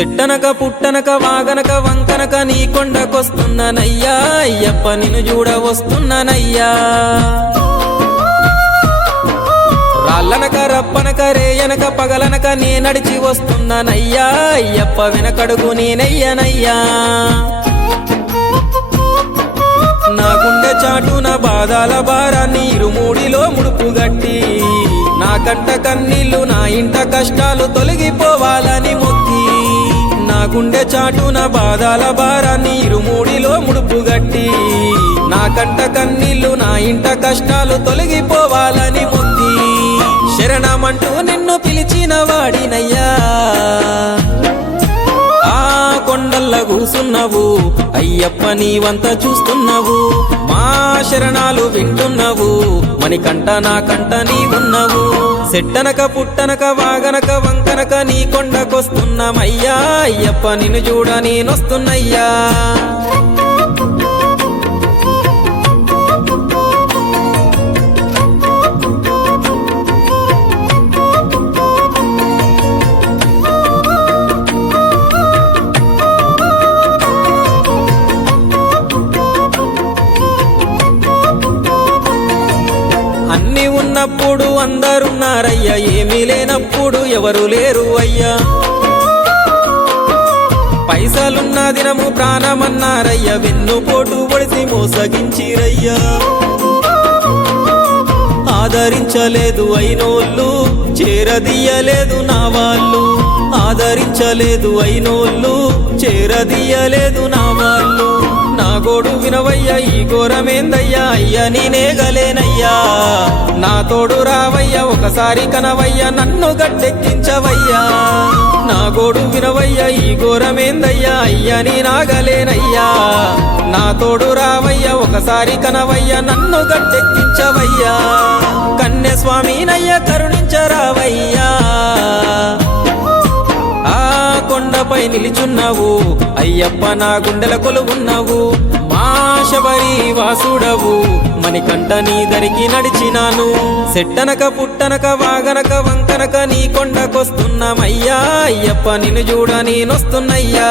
సెట్టనక పుట్టనక వాగనక వంకనక నీ కొండకొస్తున్నానయ్యా అయ్యప్ప నిన్ను చూడ వస్తున్నానయ్యా రాళ్ళనక రప్పనక రేయనక పగలనక నే నడిచి వస్తున్నానయ్యా అయ్యప్ప వెనకడుగు నేనయ్యనయ్యా నా గుండె చాటున బాధల భారాన్ని ఇరుమూడిలో ముడుపుగట్టి నా కంట కన్నీళ్లు నా ఇంట కష్టాలు తొలగిపోవాలని మొక్కి నా గుండె చాటున బాధల భారాన్ని ఇరుమూడిలో ముడుపుగట్టి నా కంట కన్నీళ్లు నా ఇంట కష్టాలు తొలగిపోవాలని మొక్కి శరణమంటూ నిన్ను పిలిచిన వాడినయ్యా ఆ కొండల్ల కూసున్నావు అయ్యప్ప నీవంత చూస్తున్నావు మా శరణాలు వింటున్నావు మణికంట నా కంట నీవున్నావు సెట్టనక పుట్టనక వాగనక వంకనక నీ కొండకొస్తున్నామయ్యా అయ్యప్ప నిన్ను చూడ నేనొస్తున్నయ్యా అన్ని ఉన్నప్పుడు అందరున్నారయ్యా ఏమీ లేనప్పుడు ఎవరు లేరు అయ్యా పైసలున్న దినము ప్రాణమన్నారయ్యా వెన్నుపోటు పొడిసి మోసగించిరయ్యా ఆదరించలేదు అయినోళ్ళు చేరదీయలేదు నా వాళ్ళు ఆదరించలేదు అయినోళ్ళు చేరదీయలేదు నా వాళ్ళు నా గోడు వినవయ్యా ఈ ఘోరమేందయ్యా అయ్యా నేనేగలేనయ్యా నా తోడు రావయ్యా ఒకసారి కనవయ్యా నన్ను గట్టెక్కించవయ్యా నా గోడు వినవయ్యా ఈ ఘోరమేందయ్యా అయ్యా నేనాగలేనయ్యా నా తోడు రావయ్యా ఒకసారి కనవయ్యా నన్ను గట్టెక్కించవయ్యా కన్య స్వామినయ్యా కరుణించరావయ్యా ఆ కొండపై నిలిచున్నావు అయ్యప్ప నా గుండెల కొలువున్నావు మా శబరి వాసుడవు మణికంఠ నీ దరికి నడిచినాను సెట్టనక పుట్టనక వాగనక వంకనక నీ కొండకొస్తున్నామయ్యా అయ్యప్ప నిన్ను చూడ నేనొస్తున్నయ్యా